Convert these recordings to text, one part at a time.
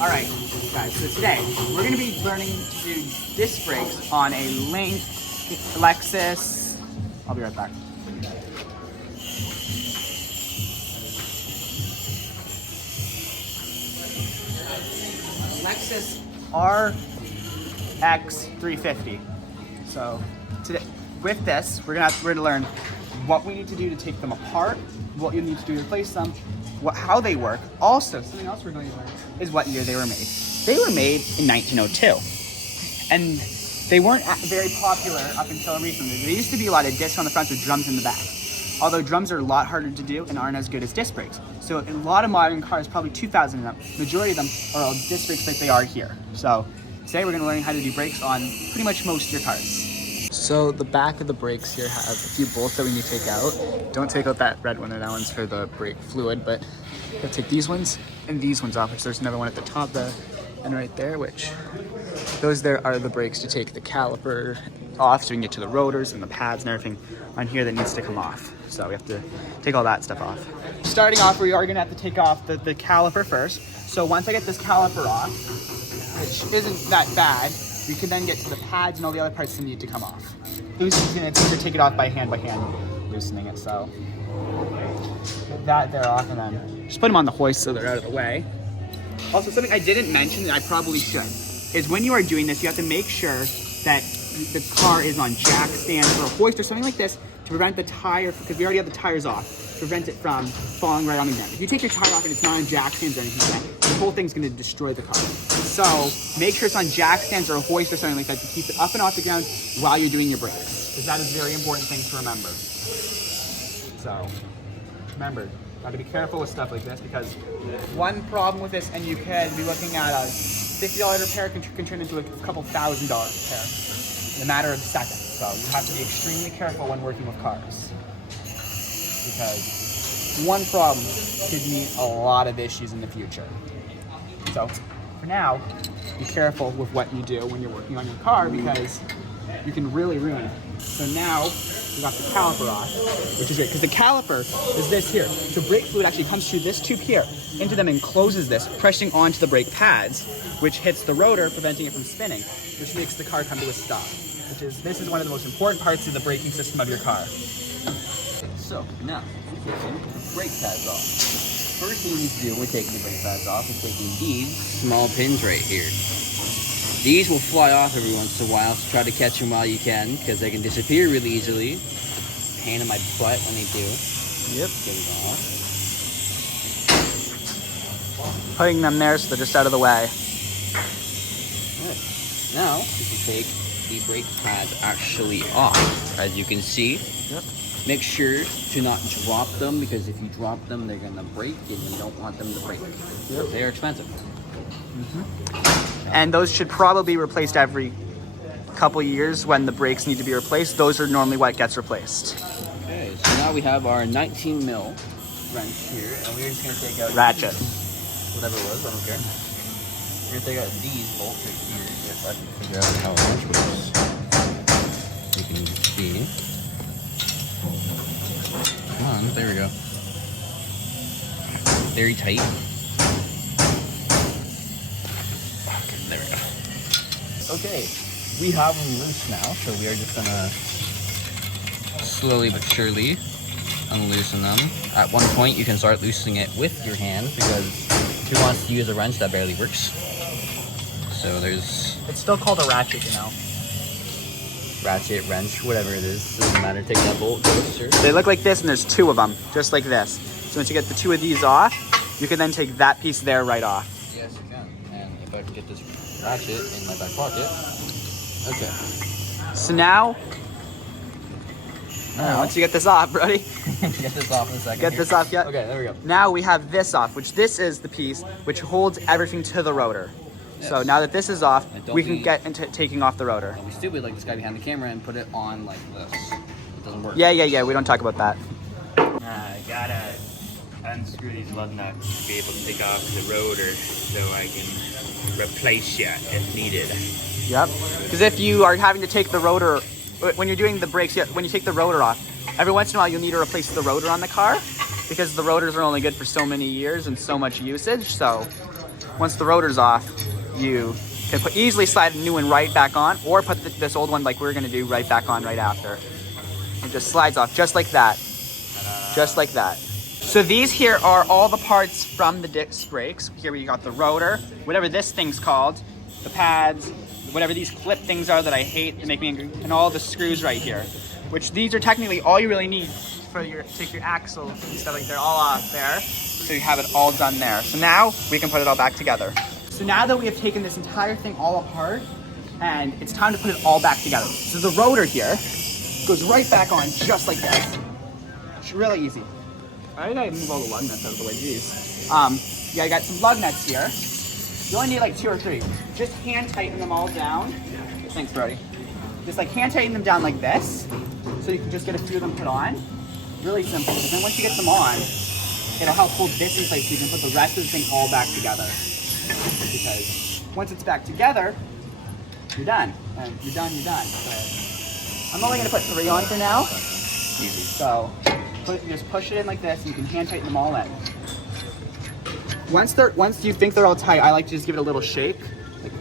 All right, guys, so today we're going to be learning to do disc brakes on a Link Lexus. I'll be right back. Lexus RX 350. So today, with this, we're gonna learn what we need to do to take them apart, what you need to do to replace them, how they work. Also, something else we're going to learn is what year they were made. They were made in 1902, and they weren't very popular up until recently. There used to be a lot of discs on the front with drums in the back. Although drums are a lot harder to do and aren't as good as disc brakes. So in a lot of modern cars, probably 2,000 of them, majority of them are all disc brakes like they are here. So today we're going to learn how to do brakes on pretty much most of your cars. So the back of the brakes here have a few bolts that we need to take out. Don't take out that red one, that one's for the brake fluid, but we'll take these ones and these ones off, which there's another one at the top and right there, which those there are the brakes to take the caliper off so we can get to the rotors and the pads and everything on here that needs to come off. So we have to take all that stuff off. Starting off, we are gonna have to take off the caliper first. So once I get this caliper off, which isn't that bad, we can then get to the pads and all the other parts that need to come off. It's easier to take it off by hand loosening it. So get that there off and then just put them on the hoist so they're out of the way. Also, something I didn't mention that I probably should is when you are doing this, you have to make sure that the car is on jack stands or a hoist or something like this to prevent the tire, because we already have the tires off, to prevent it from falling right on the ground. If you take your tire off and it's not on jack stands or anything like that, the whole thing's going to destroy the car. So make sure it's on jack stands or a hoist or something like that to keep it up and off the ground while you're doing your brakes, because that is a very important thing to remember. So remember, got to be careful with stuff like this, because one problem with this, and you could be looking at a $50 repair can turn into a couple $1,000 repair in a matter of seconds. So you have to be extremely careful when working with cars, because one problem could mean a lot of issues in the future. So for now, be careful with what you do when you're working on your car, because you can really ruin it. So now we got the caliper off, which is great, because the caliper is this here. So brake fluid actually comes through this tube here into them and closes this, pressing onto the brake pads, which hits the rotor, preventing it from spinning, which makes the car come to a stop. This is one of the most important parts of the braking system of your car. So now, taking the brake pads off. First thing we need to do when we're taking the brake pads off is taking these small pins right here. These will fly off every once in a while, so try to catch them while you can, because they can disappear really easily. Pain in my butt when they do. Yep. Get it off. Putting them there so they're just out of the way. Good. Now, we can take the brake pads actually off. As you can see, Yep. make sure to not drop them, because if you drop them, they're going to break, and you don't want them to break. Yep. They are expensive. And those should probably be replaced every couple years when the brakes need to be replaced. Those are normally what gets replaced. Okay, so now we have our 19 mil wrench here, and we're just going to take out Ratchet. whatever it was, I don't care. We're going to take out these bolts right here, if I can figure out how a wrench works. You can see. Come on, there we go. Very tight. Okay, there we go. Okay, we have them loose now, so we are just gonna slowly but surely unloosen them. At one point, you can start loosening it with your hand, because who wants to use a wrench that barely works? So there's It's still called a ratchet, you know. ratchet, wrench, whatever it is, doesn't matter. Take that bolt closer. They look like this, and there's two of them, just like this. So once you get the two of these off, you can then take that piece there right off. Yes, you can. And if I can get this ratchet in my back pocket. Okay. So now, once you get this off, buddy, Get this off in a second. get here. this off yet? Okay, there we go. Now we have this off, which this is the piece which holds everything to the rotor. So Yes. now that this is off, And don't we can be- get into taking off the rotor. Don't be stupid like this guy behind the camera and put it on like this. It doesn't work. Yeah, we don't talk about that. I gotta unscrew these lug nuts to be able to take off the rotor so I can replace you if needed. Yep. Because if you are having to take the rotor, when you're doing the brakes, when you take the rotor off, every once in a while you'll need to replace the rotor on the car, because the rotors are only good for so many years and so much usage. So once the rotor's off, you can easily slide a new one right back on, or put this old one like we're gonna do right back on right after. It just slides off just like that. Just like that. So these here are all the parts from the disc brakes. Here we got the rotor, whatever this thing's called, the pads, whatever these clip things are that I hate, they make me angry, and all the screws right here. Which these are technically all you really need for take your axle and stuff like they're all off there. So you have it all done there. So now we can put it all back together. So now that we have taken this entire thing all apart, and it's time to put it all back together. So the rotor here goes right back on just like this. It's really easy. I gotta move all the lug nuts out of the way, geez. Yeah, I got some lug nuts here. You only need like 2 or 3. Just hand tighten them all down. Thanks, Brody. Just like hand tighten them down like this, so you can just get a few of them put on. Really simple. And then once you get them on, it'll help hold this in place so you can put the rest of the thing all back together. Because once it's back together, you're done. And you're done, you're done. So I'm only gonna put 3 on for now. Easy. So just push it in like this, and you can hand tighten them all in. Once you think they're all tight, I like to just give it a little shake. Like,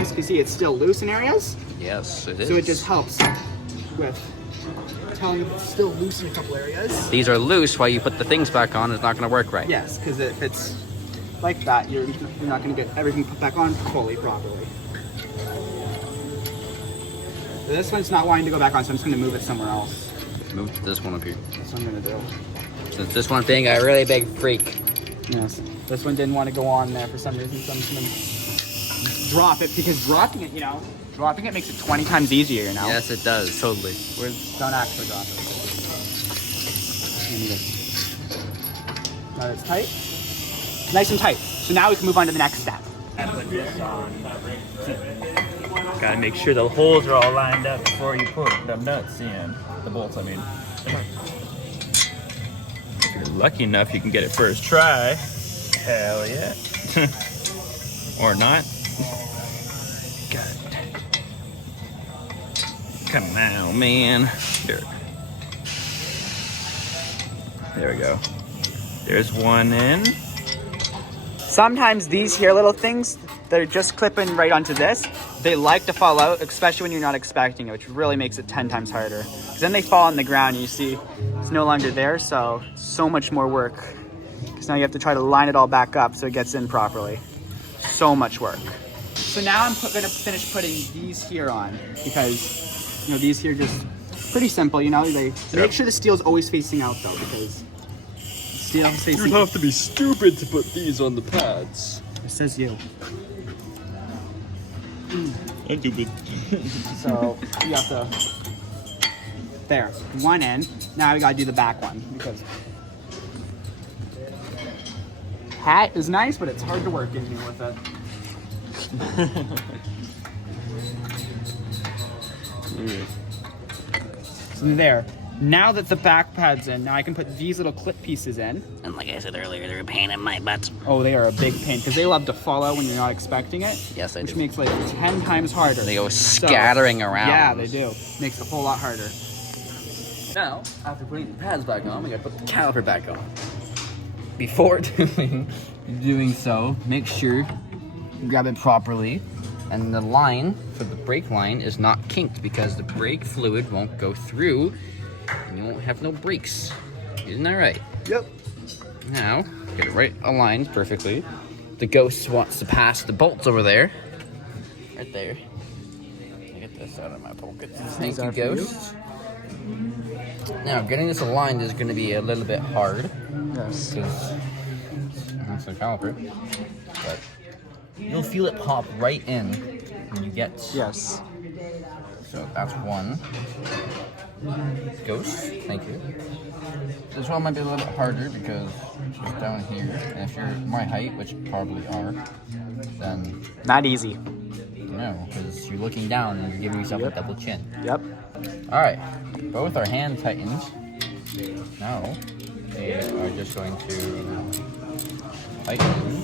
as you can see, it's still loose in areas. Yes, it is. So it just helps with telling if it's still loose in a couple areas. These are loose while you put the things back on. It's not going to work right. Yes, because if it's like that, you're not going to get everything put back on fully properly. So this one's not wanting to go back on, so I'm just going to move it somewhere else. Move to this one up here. That's what I'm going to do. Since this one's being a really big freak. Yes. This one didn't want to go on there for some reason, so I'm just going to drop it, because dropping it, dropping it makes it 20 times easier, Yes, it does. Totally. Don't actually drop it. Now it's tight. Nice and tight. So now we can move on to the next step. I put this on. Gotta make sure the holes are all lined up before you put the nuts in. The bolts, I mean. If you're lucky enough, you can get it first try. Hell yeah. Or not. God. Come on, man. There we go. There's one in. Sometimes these here little things that are just clipping right onto this, they like to fall out, especially when you're not expecting it, which really makes it 10 times harder. Because then they fall on the ground and you see it's no longer there, so much more work. Because now you have to try to line it all back up so it gets in properly. So much work. So now I'm gonna finish putting these here on, because these here just pretty simple. They make sure the steel's always facing out though, because steel is facing. You'd have to be stupid to put these on the pads. It says you. I'm stupid. So you have to. There, one end. Now we gotta do the back one, because hat is nice, but it's hard to work in here with it. So there. Now that the back pad's in, now I can put these little clip pieces in. And like I said earlier, they're a pain in my butt. Oh, they are a big pain, because they love to fall out when you're not expecting it. Yes, they which do. makes life 10 times harder. They go scattering around. Yeah, they do. Makes it a whole lot harder. Now, after putting the pads back on, we gotta put the caliper back on. Before doing so, make sure you grab it properly, and the line for the brake line is not kinked, because the brake fluid won't go through and you won't have no brakes. Isn't that right? Yep. Now, get it right aligned perfectly. The ghost wants to pass the bolts over there. Right there. Let me get this out of my pocket. Thank you, Ghost. Now, getting this aligned is going to be a little bit hard. Yes. Because that's the caliper. But you'll feel it pop right in when you get. Yes. So that's one. Ghost, thank you. This one might be a little bit harder because it's down here. And if you're my height, which you probably are, then Not easy. no, because you're looking down and you're giving yourself a double chin. Yep. Alright, both are hand tightened. Now, we are just going to tighten.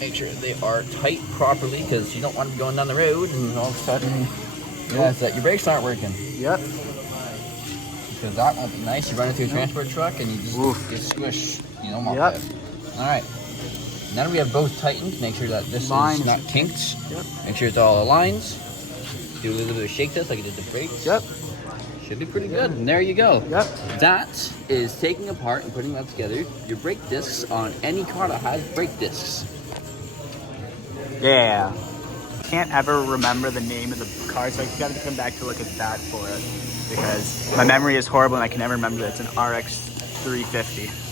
Make sure they are tight properly, because you don't want to be going down the road and all of a sudden realize that your brakes aren't working. Yep. Because that won't be nice. You run into a transport truck and you just get squished. You don't want Yep. that. Alright. Now that we have both tightened, make sure that this Line is not kinked. Yep. Make sure it's all aligned. Do a little bit of shake test like I did the brakes. Yep. Should be pretty good. And there you go. Yep. That is taking apart and putting that together your brake discs on any car that has brake discs. Yeah. Can't ever remember the name of the car, so I got to come back to look at that for it because my memory is horrible and I can never remember that it's an RX 350.